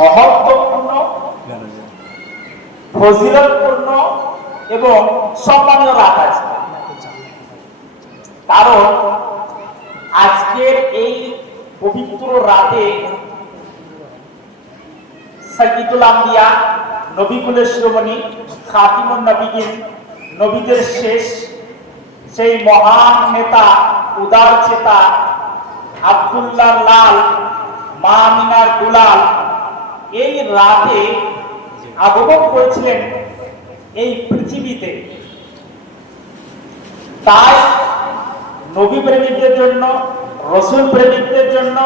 মহত্বপূর্ণ, ফজিলতপূর্ণ এবং সম্মানীয় রাত আছে। কারণ আজকের এই পবিত্র রাতে সাইয়্যিদুল আম্বিয়া, নবীকুলের শিরোমণি, খাতিমুন নবীয়িন, নবীদের শেষ, সেই মহান নেতা, উদার চেতা আব্দুল্লাহ লাল, মা আমিনার দুলাল এই রাতে আগমন করেছিলেন এই পৃথিবীতে। তাই নবী প্রেমিকদের জন্য, রসুল প্রেমিকদের জন্য,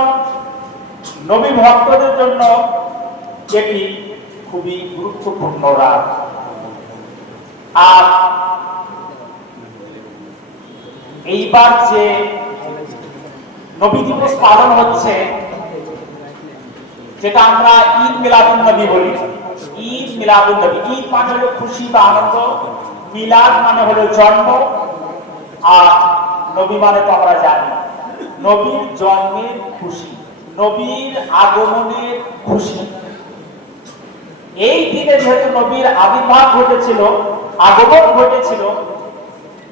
নবী ভক্তদের জন্য এটি খুবই গুরুত্বপূর্ণ রাত। আর এইবার যে নবী দিবস পালন হচ্ছে, যেটা আমরা ঈদ মিলাদুন নবী বলি, ঈদ মিলাদুন নবী, ঈদ মানে হলো খুশি বা আনন্দ, মিলাদ মানে হলো জন্ম, আর নবী মানে তো আমরা জানি নবীর জন্মের খুশি, নবীর আগমনের খুশি। এই দিনে যেহেতু নবীর আবির্ভাব ঘটেছিল, আগমন ঘটেছিল,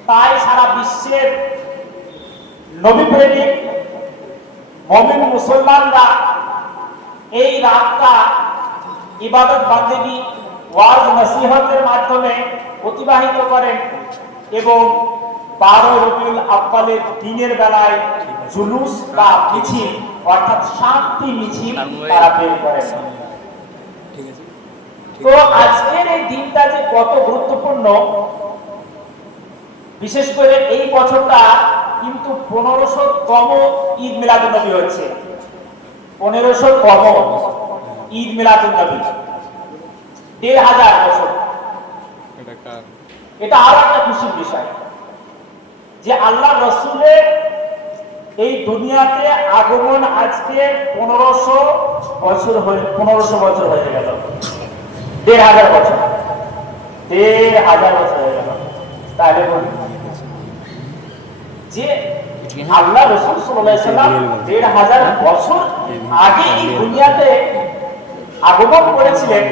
তাই সারা বিশ্বের নবী প্রেমিক মুমিন মুসলমানরা এই রাতটা ইবাদত বান্দেগী, ওয়াজ নসিহতের মাধ্যমে অতিবাহিত করেন এবং 12 রবিউল আউয়ালের দিনের বেলায় জুলুস বা মিছিল, অর্থাৎ শান্তি মিছিল তারা বের করেন। তো আজকের এই দিনটা যে কত গুরুত্বপূর্ণ, বিশেষ করে এই বছরটা কিন্তু 1500তম ঈদ মিলাদুন নবী হচ্ছে। 1500তম ঈদ মিলাদুন নবী, 1500 বছর। এটা আরো একটা খুশির বিষয় যে আল্লাহ রসুলের এই দুনিয়াতে আগমন আজকে 1500 বছর হয়ে গেল। 1500 বছর, 1500 বছর হয়ে গেল। তাহলে বলি যে আল্লাহ রাসূল সাল্লাল্লাহু আলাইহি ওয়াসাল্লাম 1500 বছর আগে এই দুনিয়াতে আগমন করেছিলেন,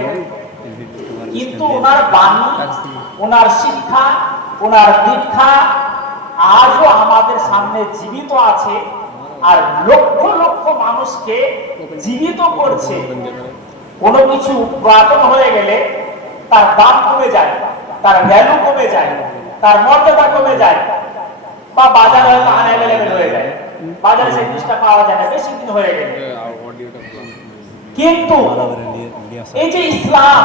কিন্তু ওনার বাণী, ওনার শিক্ষা, ওনার দীক্ষা আজও আমাদের সামনে জীবিত আছে, আর লক্ষ লক্ষ মানুষকে জীবিত করছে। কোনো কিছু পুরাতন হয়ে গেলে তার দাম কমে যায়, তার ভ্যালু কমে যায়, তার মর্যাদা কমে যায়, বা বাজারে হয়তো আনঅ্যাভেলেবল হয়ে যায়, বাজারে সেই জিনিসটা পাওয়া যায় না বেশি দিন হয়ে গেলে। কিন্তু এই যে ইসলাম,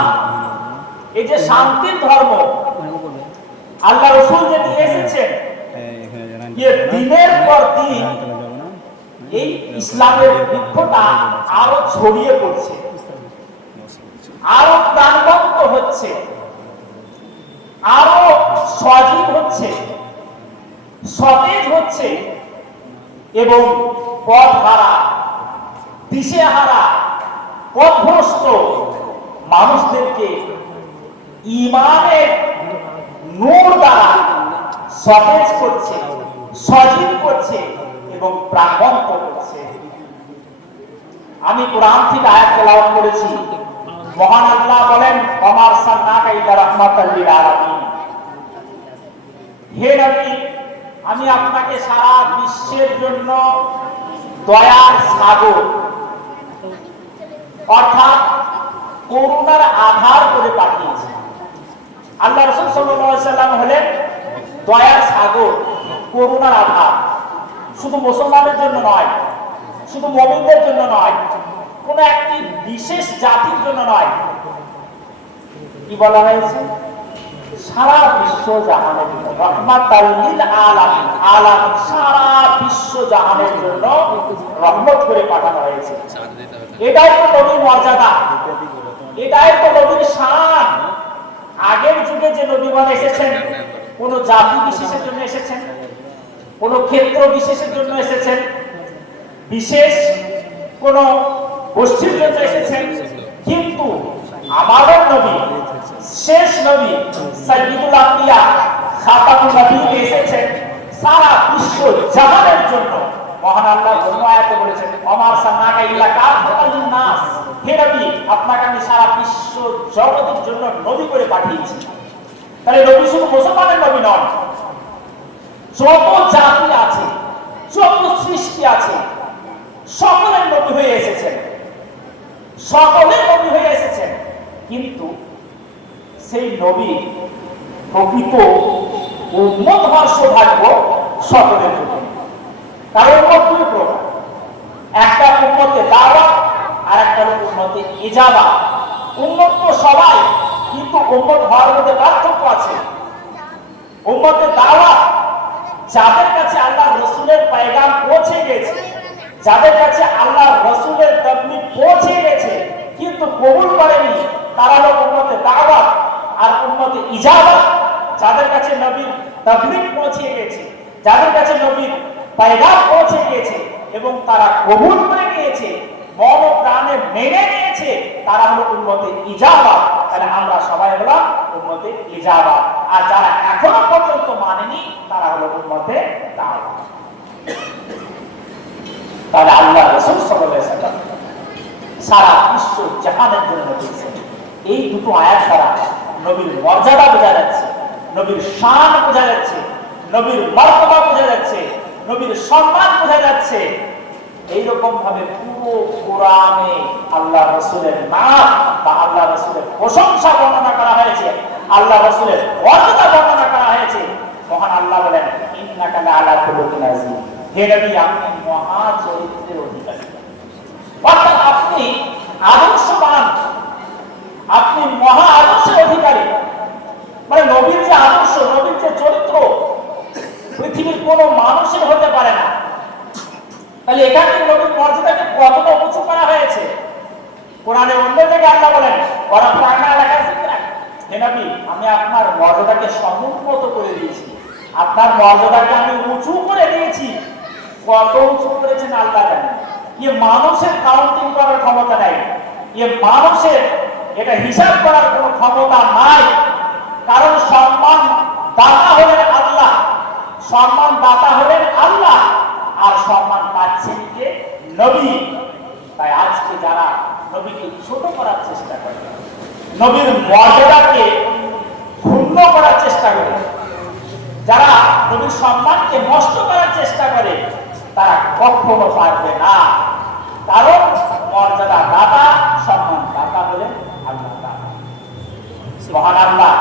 এই যে শান্তির ধর্ম আল্লাহ রাসূল যে নিয়ে এসেছেন, দিনের পর দিন এই ইসলামের বৃক্ষটা আরো ছড়িয়ে পড়ছে, আরো প্রাণবন্ত হচ্ছে, আরো সজীব হচ্ছে, সতেজ হচ্ছে, এবং পথহারা, দিশেহারা, পথভ্রষ্ট মানুষদেরকে ঈমানের নূর দ্বারা সতেজ করছে, সজীব করছে এবং প্রাণবন্ত করছে। আমি কোরআন থেকে আয়াত তেলাওয়াত করেছি। মহান আল্লাহ বলেন, ওয়া মা আরসালনাকা ইল্লা রাহমাতাল লিল আলামিন। হে নবী, আমি আপনাকে সারা বিশ্বের জন্য দয়ার সাগর, অর্থাৎ করুণার আধার করে পাঠিয়েছি। আল্লাহ রাসূল সাল্লাল্লাহু আলাইহি ওয়াসাল্লাম হলেন দয়ার সাগর, করুণার আধার। শুধু মুসলমানদের জন্য নয়, শুধু মুমিনদের জন্য নয়, কোন একটি বিশেষ জাতির জন্য নয়। কি বলা হয়েছে? সারা বিশ্ব জাহানের জন্য, রাহমাতাল লিল আলামিন, আলামিন সারা বিশ্ব জাহানের জন্য রহমত করে পাঠানো হয়েছে। এটাই তো নবীর মর্যাদা, এটাই তো নবীর শান। আগের যুগে যে নবীগণ এসেছেন, কোন জাতি বিশেষের জন্য এসেছেন, কোন ক্ষেত্র বিশেষের জন্য এসেছেন, বিশেষ কোন গোষ্ঠীর জন্য এসেছেন, কিন্তু আমাদের নবী, শেষ নবী সাইয়্যিদুল আম্বিয়া খাতামুন নবীয়্যিন এসেছেন সারা বিশ্ব জাহানের জন্য মহান আল্লাহ অন্য আয়াতে বলেছেন ওমা আরসালনাকা ইল্লা কাফাতাল লিন-নাস, হে নবী আপনাকে আমি সারা বিশ্ব জগতের জন্য নবী করে পাঠিয়েছি। তাহলে নবী শুধু মুসলমানের নবী নন, যত জাতি আছে যত সৃষ্টি আছে সকলের নবী হয়ে এসেছেন, সকলের নবী হয়ে এসেছেন। কিন্তু সেই নবী প্রকৃত উম্মত হওয়ার সৌভাগ্য সকলের জন্য। কারণ উম্মত দুই প্রকার, একটা উম্মতে দাওয়াত আর একটা উম্মতে ইজাবা। উম্মত তো সবাই, কিন্তু উম্মত হওয়ার মধ্যে পার্থক্য আছে। উম্মতে দাওয়াত যাদের কাছে আল্লাহ রসুলের পয়গাম পৌঁছে গেছে, যাদের কাছে আল্লাহ রসুলের তাবলীগ পৌঁছে গেছে কিন্তু কবুল করেনি, তারা হলো উম্মতে দাওয়াত। আর উম্মতে ইজাবা যাদের কাছে নবীর তাবলীগ পৌঁছে গেছে, যাদের কাছে নবীর পয়গাম পৌঁছে গিয়েছে এবং তারা কবুল করে নিয়েছে, মন ও প্রাণে মেনে নিয়েছে, তারা হলো উম্মতে ইজাবা। তাহলে আমরা সবাই হলাম উম্মতে ইজাবা। আর যারা এখনো পর্যন্ত মানেনি তারা হলো উম্মতে দাওয়াত। তাহলে আল্লাহ রাসূল সাল্লাল্লাহু আলাইহি ওয়াসাল্লাম সারা বিশ্ব জাহানের জন্য দিয়েছেন। এই দুটো আয়াত দ্বারা নবীর মর্যাদা বোঝা যাচ্ছে, নবীর শান বোঝা যাচ্ছে, নবীর মর্যাদা বোঝা যাচ্ছে, নবীর সম্মান বোঝা যাচ্ছে। এইরকম ভাবে পুরো কোরআনে আল্লাহ রাসূলের নাম বা আল্লাহ রাসূলের প্রশংসা বর্ণনা করা হয়েছে, আল্লাহ রাসূলের মর্যাদা বর্ণনা করা হয়েছে। মহান আল্লাহ বলেন ইন্নাকা লাআলা খুলুকিন আযীম, হে নবী আপনি মহা চরিত্রের অধিকারী, অর্থাৎ আপনি আদর্শবান, আপনি মহা আদর্শের অধিকারী। মানে নবীর যে আদর্শ, নবীর যে চরিত্র পৃথিবীর কোন মানুষের হতে পারে না। তাহলে এখানে নবীর মর্যাদাকে কতটা উঁচু করা হয়েছে। কোরআনে অন্য জায়গায় আল্লাহ বলেন ওরা প্রাণা এলাকায় জিকরা, হে নবী আমি আপনার মর্যাদাকে সমুন্নত করে দিয়েছি, আপনার মর্যাদাকে আমি উঁচু করে দিয়েছি। কত উঁচু করেছেন আল্লাহ জানেন। ইয়ে মানুষের কাউন্টিং করার ক্ষমতা নাই, ইয়ে মানুষের এটা হিসাব করার কোনো ক্ষমতা নাই। কারণ সম্মান দাতা হলেন আল্লাহ, সম্মান দাতা হলেন আল্লাহ, আর সম্মান পাচ্ছেন কে? নবী। তাই আজকে যারা নবীকে ছোট করার চেষ্টা করে, নবীর মর্যাদাকে ক্ষুণ্ণ করার চেষ্টা করে, যারা নবীর সম্মানকে নষ্ট করার চেষ্টা করে, তারা কখনো পারবে না। কারণ মর্যাদা দাতা, সম্মান দাতা হলেন আল্লাহ তাআলা। মহান আল্লাহ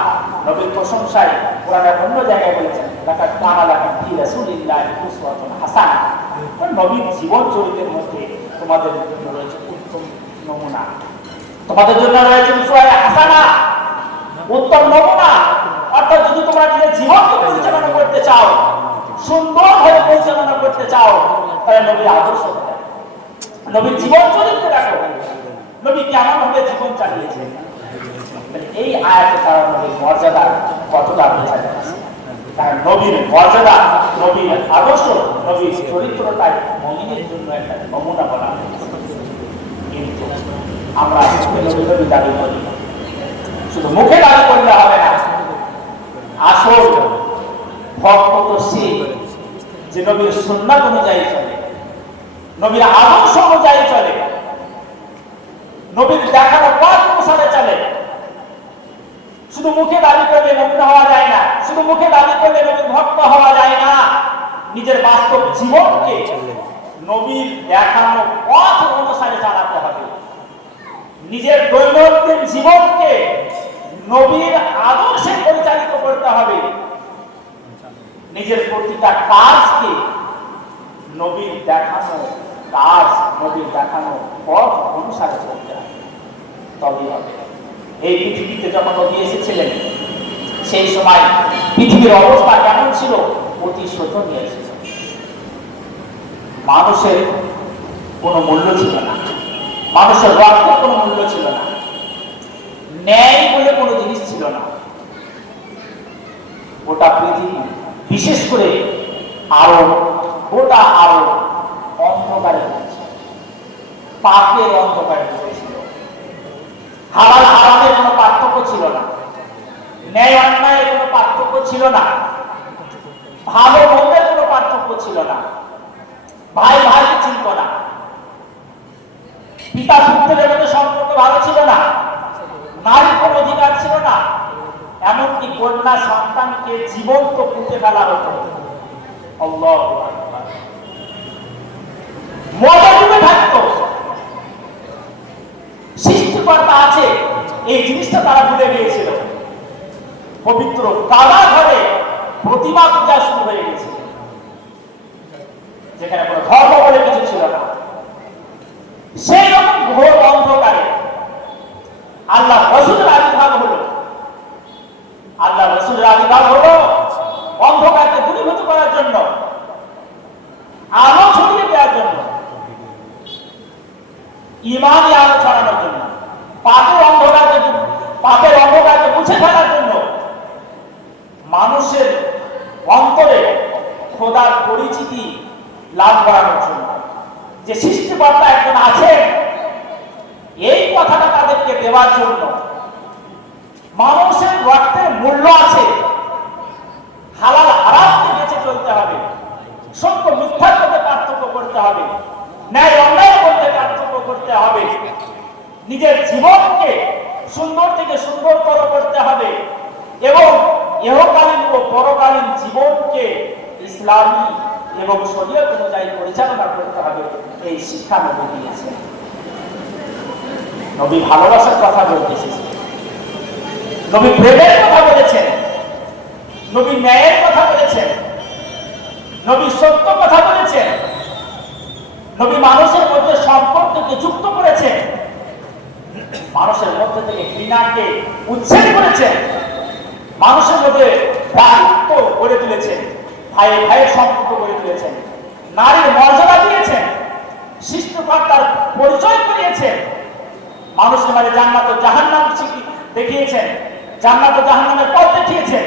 নবীর প্রশংসায় কোরআনের অন্য জায়গায় বলেছেন লাকাদ কানা লাকুম ফি রাসূলিল্লাহি উসওয়াতুন হাসানাহ, নবীর জীবন চরিত্রের মধ্যে তোমাদের জন্য রয়েছে উত্তম নমুনা, তোমাদের জন্য রয়েছে উসওয়ায়ে হাসানাহ, উত্তম নমুনা। অর্থাৎ যদি তোমরা নিজের জীবনকে পরিচালনা করতে চাও, সুন্দরভাবে পরিচালনা করতে চাও, তাহলে নবীর আদর্শ দেখো, নবীর জীবন চরিত্র দেখো, নবী কেমন ভাবে জীবন চালিয়েছেন। এই আয়াতে তারা নবীর মর্যাদা কতটা বোঝা যাচ্ছে। কারণ নবীর মর্যাদা, নবীর আদর্শ, নবীর চরিত্রটাই মুমিনের জন্য একটা নমুনা বলা হয়েছে। কিন্তু আমরা নবী দাবি করি, শুধু মুখে দাবি করলে হবে না। আসল ভক্ত তো সে যে নবীর সুন্নাত অনুযায়ী চলে, নবীর আদর্শ অনুযায়ী চলে, নবীর দেখানো পথ অনুসারে চলে। শুধু মুখে দাবি করলে নবী হওয়া যায় না, শুধু মুখে দাবি করলে নবীর ভক্ত হওয়া যায় না। নিজের বাস্তব জীবনকে নবীর দেখানো পথ অনুসারে চালাতে হবে, নিজের দৈনন্দিন জীবনকে নবীর আদর্শে পরিচালিত করতে হবে, নিজের প্রতিটা কাজকে নবীর দেখানো কাজ, নবীর দেখানো পথ অনুসারে চলতে হবে, তবেই হবে। এই পৃথিবীতে যখন নবী এসেছিলেন সেই সময় পৃথিবীর অবস্থা কেমন ছিল? অতি শোচনীয় ছিল। মানুষের কোনো মূল্য ছিল না, মানুষের রক্তের কোনো মূল্য ছিল না, ন্যায় বলে কোনো জিনিস ছিল না। গোটা পৃথিবী, বিশেষ করে আরব, গোটা আরব অন্ধকারে রয়েছে, পাপের অন্ধকারে রয়েছিল। হালাল হারামের কোনো পার্থক্য ছিল না, ন্যায় অন্যায়ের কোনো পার্থক্য ছিল না, ভালো মন্দের কোনো পার্থক্য ছিল না। ভাই ভাইকে চিনত না, পিতা পুত্রের মধ্যে সম্পর্ক ভালো ছিল না, নারীর কোনো অধিকার ছিল না, এমনকি কন্যা সন্তানকে জীবন্ত পুঁতে ফেলা হতো। আল্লাহু আকবার। মজা ডুবে থাকতো। সৃষ্টিকর্তা আছে এই জিনিসটা তারা ভুলে গিয়েছিল। পবিত্র কাবা ঘরে প্রতিমা পূজা শুরু হয়ে গেছে, যেখানে কোনো ধর্ম বলে কিছু ছিল না। সেই রকম ঘোর অন্ধকারে আল্লাহ রসুলের আবির্ভাব হলো। আল্লাহ রসুলের আবির্ভাব হলো অন্ধকারকে দূরীভূত করার জন্য, আলো ছড়িয়ে দেওয়ার জন্য, ইমানি আলো ছড়ানোর জন্য, পাপের অন্ধকারকে মুছে ফেলার জন্য, মানুষের অন্তরে খোদার পরিচিতি লাভ করানোর জন্য, যে সৃষ্টিকর্তা একজন আছেন এই কথাটা তাদেরকে দেওয়ার জন্য। মানুষের রক্তের মূল্য আছে, হালাল হারামকে বেঁচে চলতে হবে, সত্য মিথ্যার মধ্যে পার্থক্য করতে হবে, ন্যায় অন্যায়ের মধ্যে পার্থক্য করতে হবে, নিজের জীবনকে সুন্দর থেকে সুন্দরতর করতে হবে এবং ইহকালীন ও পরকালীন জীবনকে ইসলামী এবং শরীয়ত অনুযায়ী পরিচালনা করতে হবে। এই শিক্ষা নবী দিয়েছেন। নবী ভালোবাসার কথা বলতে এসেছেন, নবী প্রেমের কথা বলেছেন, নবী ন্যায়ের কথা বলেছেন, নবী সত্য কথা বলেছেন, নবী মানুষের মধ্যে সম্পর্ককে যুক্ত করেছেন, মানুষের মধ্যে থেকে ঘৃণাকে উচ্ছেদ করেছেন, মানুষের মধ্যে ভ্রাতৃত্ব গড়ে তুলেছেন, ভাইয়ে ভাইয়ের সম্পর্ক গড়ে তুলেছেন, নারীর মর্যাদা দিয়েছেন, সৃষ্টিকর্তার পরিচয় করিয়েছেন, মানুষের মাঝে জান্নাত ও জাহান্নাম দেখিয়েছেন, জান্নাত ও জাহান্নামের পথ দেখিয়েছেন,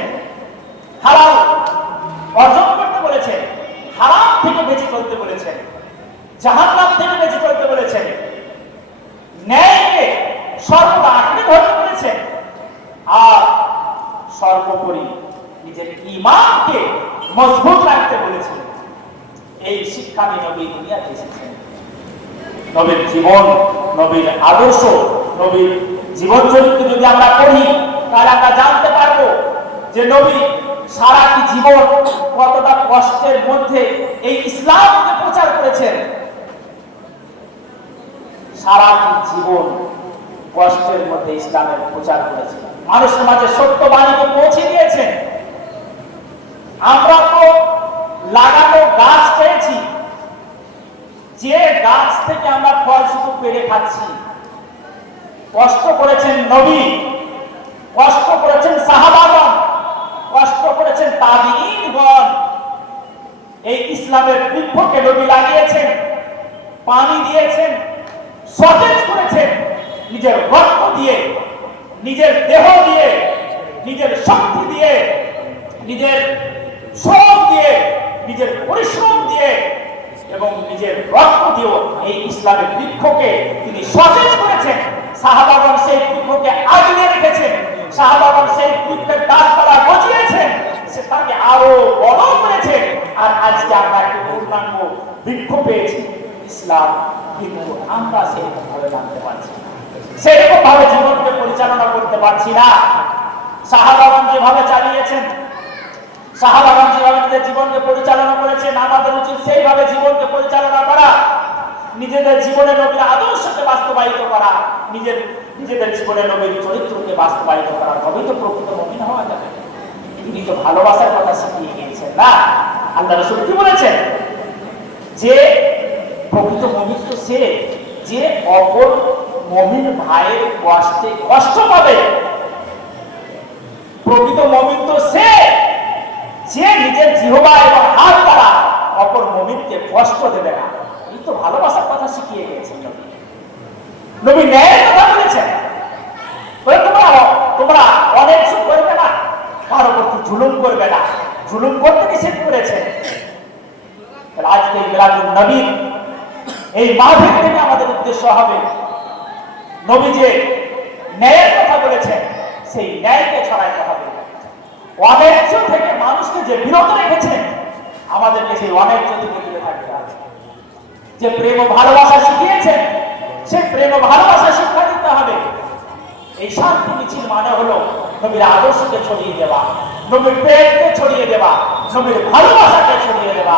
হালাল অর্জন করতে বলেছেন, হারাম থেকে বেঁচে চলতে বলেছেন, জাহান্নাম থেকে বেঁচে চলতে বলেছেন, ন্যায়কে সর্বদা আঁকড়ে ধরতে বলেছেন, আর সর্বোপরি নিজের ঈমানকে মজবুত রাখতে বলেছেন। এই শিক্ষা নিয়ে নবী দুনিয়াতে এসেছেন। নবীর জীবন, নবীর আদর্শ, নবীর জীবন চরিত্র যদি আমরা পড়ি তাহলে আমরা জানতে পারবো যে নবী সারাটি জীবন কতটা কষ্টের মধ্যে এই ইসলামকে প্রচার করেছেন। সারাটি জীবন কষ্টের মধ্যে ইসলামের প্রচার করেছেন, মানুষের মাঝে সত্য বাণীকে পৌঁছে দিয়েছেন। আমরা তো লাগানো গাছ পেয়েছি, যে গাছ থেকে আমরা ফল শুধু পেরে খাচ্ছি। কষ্ট করেছেন নবী, কষ্ট করেছেন সাহাবাগণ, কষ্ট করেছেন তাবিঈনগণ। এই ইসলামের বৃক্ষকে নবী লাগিয়েছেন, পানি দিয়েছেন, সতেজ করেছেন, নিজের রক্ত দিয়ে, নিজের দেহ দিয়ে, নিজের শক্তি দিয়ে, নিজের শ্রম দিয়ে, নিজের পরিশ্রম দিয়ে এবং নিজের রক্ত দিয়েও এই ইসলামের বৃক্ষকে তিনি সতেজ করেছেন। সাহাবাগণ সেই বৃক্ষকে আগলে রেখেছেন, সাহাবাগণ সেই বৃক্ষের ডালপালা গজিয়েছেন, সে তাকে আরো বড় করেছেন। আর আজকে আমরা একটি পূর্ণাঙ্গ বৃক্ষ পেয়েছি ইসলাম, কিন্তু আমরা সেরকম ভাবে জানতে পারছি না, সেরকম ভাবে জীবনকে পরিচালনা করতে পারছি না। সাহাবাগণ যেভাবে চালিয়েছেন, সাহাবাগণ যেভাবে নিজের জীবনকে পরিচালনা করেছেন, আমাদের উচিত সেইভাবে জীবনকে পরিচালনা করা, নিজেদের জীবনে নবীর আদর্শকে বাস্তবায়িত করা, নিজেদের জীবনে নবীর চরিত্রকে বাস্তবায়িত করা। তবেই তো প্রকৃত মুমিন হওয়া যাবে। তিনি তো ভালোবাসার কথা শিখিয়ে গিয়েছেন না? আল্লাহ রাসূল কি বলেছেন যে প্রকৃত মুমিন তো সে যে অপর মুমিন ভাইয়ের কষ্টে কষ্ট পাবে। প্রকৃত মুমিন তো সে যে নিজের জিহ্বা এবং হাত দ্বারা অপর মুমিনকে কষ্ট দেবে না। এই তো ভালোবাসার কথা শিখিয়ে গিয়েছেন নবী। নবী ন্যায়ের কথা বলেছেন, তোমরা অনেক কিছু করবে না, কারো প্রতি জুলুম করবে না, জুলুম করতে নিষেধ করেছে। আজকে মিলাদুন নবী এই মাহফিল থেকে আমাদের উদ্দেশ্য হবে নবী যে ন্যায়ের কথা বলেছেন সেই ন্যায়কে ছড়াইতে হবে। অন্যায্য থেকে মানুষকে যে বিরত রেখেছেন, আমাদেরকে সেই অন্যায্য থেকে দূরে থাকতে হবে। যে প্রেম ও ভালোবাসা শিখিয়েছেন, সে প্রেম ও ভালোবাসা শিক্ষা দিতে হবে। এই শান্তি মিছিল মানে হলো নবীর আদর্শকে ছড়িয়ে দেওয়া, নবীর প্রেমকে ছড়িয়ে দেওয়া, নবীর ভালোবাসাকে ছড়িয়ে দেওয়া,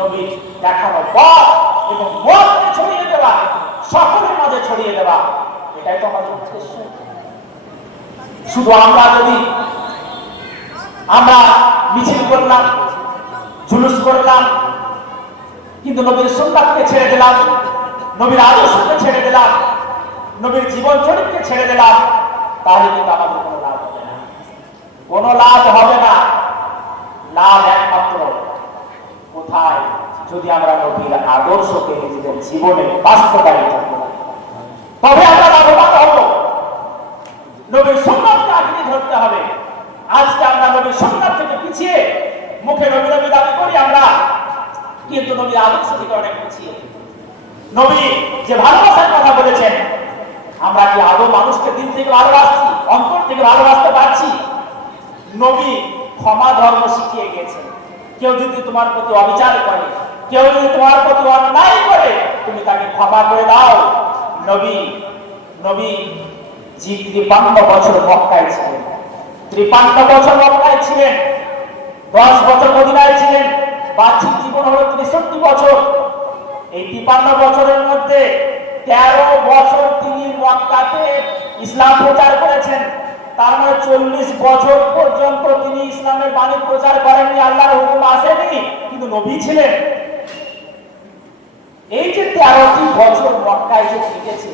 নবীর দেখানো পথ এবং মতকে ছড়িয়ে দেওয়া, সকলের মাঝে ছড়িয়ে দেওয়া। এটাই তো আমাদের উদ্দেশ্য। শুধু আমরা মিছিল করলাম, জুলুস করলাম, কিন্তু নবীর সুন্নাতকে ছেড়ে দিলাম, নবীর আদর্শকে ছেড়ে দিলাম, নবীর জীবন চরিত্রকে ছেড়ে দিলাম, তাহলে কিন্তু আমাদের কোনো লাভ হবে না, কোনো লাভ হবে না। লাভ একমাত্র কোথায়? যদি আমরা নবীর আদর্শকে নিজেদের জীবনে বাস্তবায়িত করি, তবে আমরা লাভবান হব। নবীর সুন্নাতকে আঁকড়ে ধরতে হবে। আজকে আমরা নবীর সুন্নাত থেকে পিছিয়ে মুখে নবী নবী দাবি করি আমরা, কিন্তু নবীর আদর্শ থেকে অনেক পিছিয়ে। নবী যে ভালোবাসার কথা বলেছেন, আমরা কি আদৌ মানুষকে দিল থেকে ভালোবাসছি, অন্তর থেকে ভালোবাসতে পারছি? নবী ক্ষমা ধর্ম শিখিয়ে গেছেন। কেউ যদি তোমার প্রতি অবিচার করে, কেউ যদি তোমার প্রতি অন্যায় করে, তুমি তাকে ক্ষমা করে দাও। নবী 53 বছর মক্কায় ছিলেন, 53 বছর মক্কায় ছিলেন, 10 বছর মদিনায় ছিলেন, বাহ্যিক জীবন হলো 63 বছর। এই 53 বছরের মধ্যে 13 বছর তিনি মক্কাতে ইসলাম প্রচার করেছেন। তার মানে 40 বছর পর্যন্ত তিনি ইসলামের বাণী প্রচার করেননি, আল্লাহর হুকুম আসেনি, কিন্তু নবী ছিলেন। এই যে 13টি বছর মক্কায় যে কেটেছে,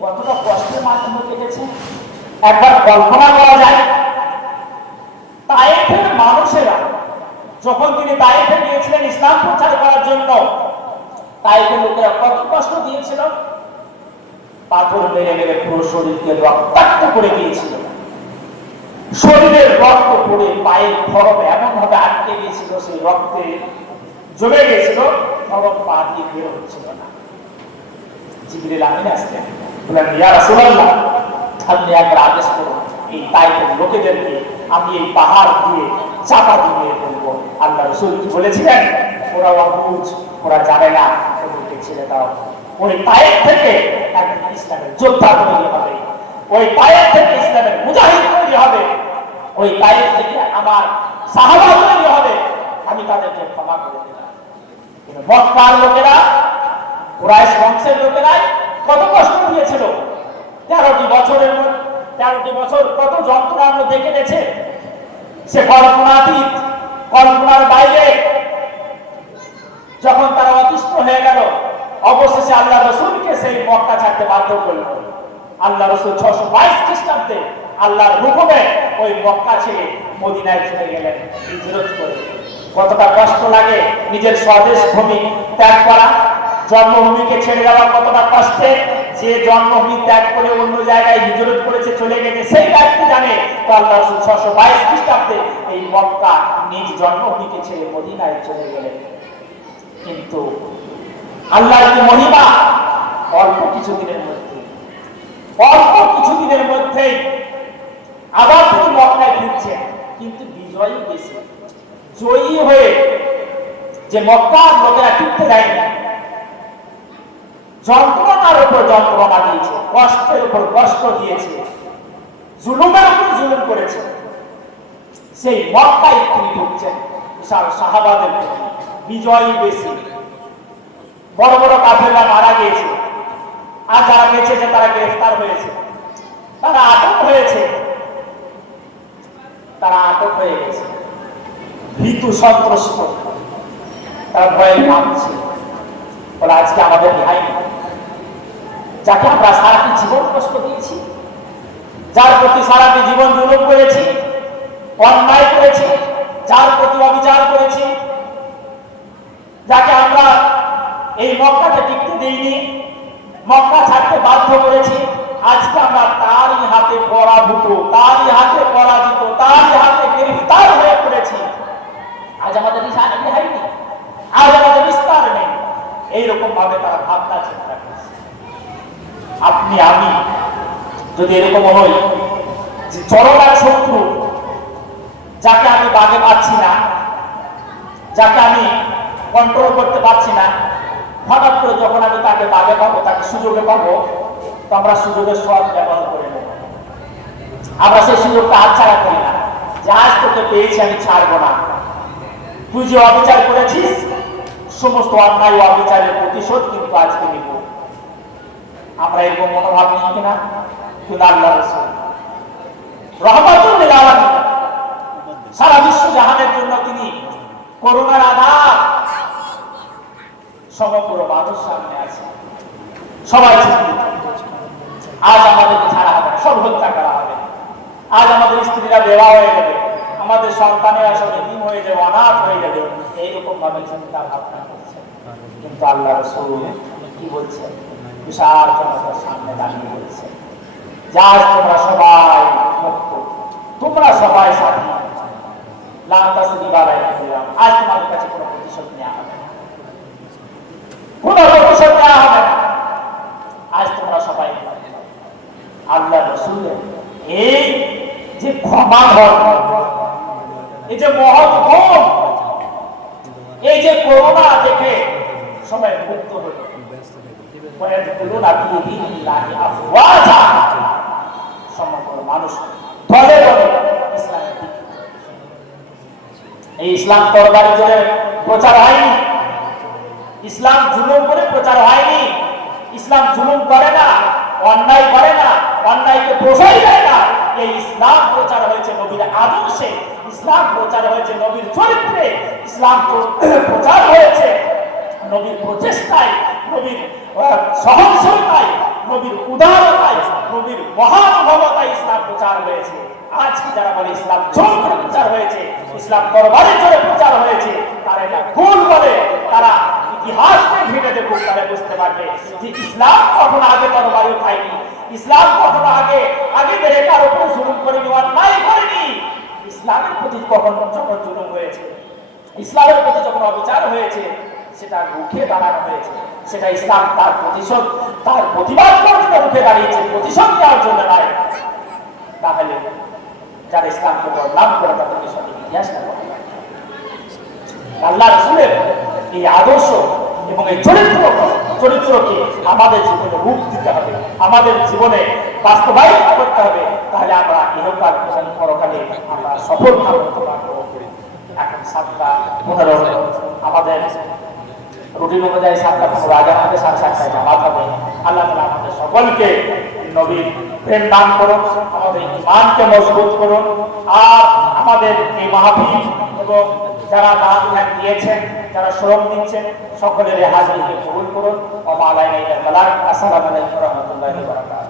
কতটা কষ্টের মাধ্যমে কেটেছে একবার কল্পনা করা যায়। তায়েফের মানুষেরা যখন তিনি তায়েফে গিয়েছিলেন ইসলাম প্রচার করার জন্য, তায়েফের লোকেরা কত কষ্ট দিয়েছিল। পাথর মেরে মেরে পুরো শরীরকে রক্তাক্ত করে দিয়েছিল, শরীরের রক্ত পড়ে পায়ের খরম এমন ভাবে আটকে গিয়েছিল, সেই রক্তে জমে গিয়েছিল, খরম পা দিয়ে বের হচ্ছিল না। জিবরিল আমিন আসলেন, বললেন ইয়া রাসূলুল্লাহ, আপনি একবার আদেশ করুন এই তায়েফের লোকেদেরকে আমি এই পাহাড় দিয়ে চাপা দিয়ে ফেলবো। আল্লাহ রাসূল কি বলেছিলেন? ওরা অবুঝ, ওরা জানে না, ওদেরকে ছেড়ে দাও। ওই তায়েফ থেকে একজন ইসলামের যোদ্ধা তৈরি হবে, ওই তায়েফ থেকে ইসলামের মুজাহিদ তৈরি হবে, ওই তায়েফ থেকে আমার সাহাবা তৈরি হবে, আমি তাদেরকে ক্ষমা করে দিলাম। কিন্তু মক্কার লোকেরা, কুরাইশ বংশের লোকেরাই কত কষ্ট দিয়েছিল। 13টি বছরের মধ্যে 13টি বছর কত যন্ত্রণার মধ্যে কেটেছে, সে কল্পনাতীত, কল্পনার বাইরে। যখন তারা অতিষ্ঠ হয়ে গেল, অবশেষে আল্লাহ রাসূলকে সেই মক্কা ছাড়তে বাধ্য করল। আল্লাহ রাসূল 622 খ্রিস্টাব্দে আল্লাহর হুকুমে ওই মক্কা ছেড়ে মদিনায় চলে গেলেন হিজরত করে। কতটা কষ্ট লাগে নিজের স্বদেশ ভূমি ত্যাগ করা, জন্মভূমিকে ছেড়ে যাওয়া কতটা কষ্টের। যে জন্মভূমি ত্যাগ করে অন্য জায়গায় হিজরত করেছে, চলে গেছে, সেই ব্যক্তি জানে। তো আল্লাহ রাসূল 622 খ্রিস্টাব্দে এই মক্কা নিজ জন্মভূমিকে ছেড়ে মদিনায় চলে গেলেন। কিন্তু আল্লাহর কি মহিমা! অল্প কিছুদিনের মধ্যেই আবার তিনি মক্কায় ফিরছেন, কিন্তু বিজয়ী বেশি, জয়ী হয়ে। যে মক্কার লোকেরা টিকতে দেয়নি, যন্ত্রণার উপর যন্ত্রণা দিয়েছে, কষ্টের উপর কষ্ট দিয়েছে, জুলুমের উপর জুলুম করেছে, সেই মক্কায় তিনি ঢুকছেন বিশাল সাহাবাদের বিজয়ী বেশি। বড় বড় কাফেররা মারা গিয়েছে, আর যারা বেঁচেছে তারা গ্রেফতার হয়েছে, তারা আটক হয়েছে, ভীতু সন্ত্রস্ত, তারা ভয়ে কাঁপছে। বলে আজকে আমাদের ভাই, যাকে আমরা সারাটি জীবন কষ্ট দিয়েছি, যার প্রতি সারাটি জীবন জুলুম করেছি, অন্যায় করেছি, যার প্রতি অবিচার করেছি, যাকে আমরা এই মক্কাতে টিকতে দেইনি, মক্কা ছাড়তে বাধ্য করেছি, আজকে আমরা তারই হাতে পরাভূত, তারই হাতে পরাজিত, তারই হাতে গ্রেফতার হয়ে পড়েছি। আজ আমাদের রেহাই নেই, আজ আমাদের বিস্তার নেই। এইরকম ভাবে তারা ভাবনা চিন্তা করছে। আপনি আমি যদি এরকম হই যে চরম এক শত্রু, যাকে আমি বাগে পাচ্ছি না, যাকে আমি কন্ট্রোল করতে পারছি না, হঠাৎ করে যখন আমি তাকে বাগে পাবো, তাকে সুযোগে পাবো, তো আমরা সুযোগের সৎ ব্যবহার করে নেব। আমরা সেই সুযোগটা হাতছাড়া করি না, যে আজ তোকে পেয়েছি আমি ছাড়বো না, তুই যে অবিচার করেছিস সমস্ত অন্যায় ও অবিচারের প্রতিশোধ কিন্তু আজকে নিব। আমরা এরকম মনোভাব নিই কিনা? কিন্তু আল্লাহ রাসূল রহমাতুল লিল আলামিন, সারা বিশ্ব জাহানের জন্য তিনি করুণার আধার, সমগ্র মানুষ সামনে আছে, সবাই চিন্তিত। আজ আমাদেরকে ছাড়া হবে, সব হত্যা করা হবে, আজ আমাদের স্ত্রীরা বেওয়া হয়ে যাবে, আমাদের সন্তানেরা সব এতিম হয়ে যাবে, অনাথ হয়ে যাবে, এইরকম ভাবে চিন্তা ভাবনা করছে। কিন্তু আল্লাহ রাসূল কি বলছে? বিশাল জনতার সামনে দাঁড়িয়ে বলছে, যা তোমরা সবাই মুক্ত, তোমরা সবাই স্বাধীন, আজ তোমাদের কাছে কোনো প্রতিশোধ নেওয়া হবে না, কোনো প্রতিশোধ নেওয়া হবে না, আজ তোমরা সবাই। আল্লাহ রাসূলের এই যে ক্ষমা ধর্ম, এই যে মহৎ গুণ, এই যে করুণা দেখে সবাই মুক্ত হল। সমগ্র মানুষ দলে দলে ইসলামের দিকে। এই ইসলাম তরবারি জোরে প্রচার হয়নি, ইসলাম জুলুম করে প্রচার হয়নি, ইসলাম জুলুম করে না, অন্যায় করে না, অন্যায়কে প্রশ্রয় দেয় না। এই ইসলাম প্রচার হয়েছে নবীর আদর্শে, ইসলাম প্রচার হয়েছে নবীর চরিত্রে, ইসলাম প্রচার হয়েছে নবীর প্রচেষ্টায়, নবীর সহনশীলতায়, নবীর উদারতায়, নবীর মহানুভবতায় ইসলাম প্রচার হয়েছে। আজকে যারা বলে ইসলাম জোর করে প্রচার হয়েছে, ইসলাম তরবারি জোরে প্রচার হয়েছে, তারা এটা ভুল বলে। তারা ইতিহাসকে ঘেটে দেখুক, তারা বুঝতে পারবে যে ইসলাম কখনো আগে তরবারি খায়নি, ইসলাম কখনো আগে দেহের উপরে জুলুম করেনি, অন্যায় করেনি। ইসলামের প্রতি কখন যখন জুলুম হয়েছে, ইসলামের প্রতি যখন অবিচার হয়েছে, সেটা রুখে দাঁড়ানো হয়েছে। সেটা ইসলাম তার প্রতিশোধ, তার প্রতিবাদ করার জন্য রুখে দাঁড়িয়েছে, প্রতিশোধ দেওয়ার জন্য নয়। তাহলে যারা ইসলামকে বদনাম করে তাদেরকে সঠিক ইতিহাসটা বলে। আল্লাহ রাসূলের এই আদর্শ এবং এই চরিত্রকে আমাদের জীবনে রূপ দিতে হবে, আমাদের জীবনে বাস্তবায়িত করতে হবে। তাহলে আমরা ইহকাল এবং পরকালে আমরা সফল হতে পারবো। এখন 7:15 আমাদের রুটিন অনুযায়ী 7:15 আগে আমাদের 7:30টায় জামাত হবে। আল্লাহ তাআলা আমাদের সকলকে নবীর প্রেম দান করুন, আমাদের ঈমানকে মজবুত করুন, আর আমাদের এই মাহফিল এবং যারা দান দিয়েছেন, যারা শ্রম দিচ্ছেন, সকলের হাজিরকে কবুল করুন। ওয়া মা আলাইনা ইল্লাল বালাগ। আসসালামু আলাইকুম ওয়া রাহমাতুল্লাহি ওয়া বারাকাতুহু।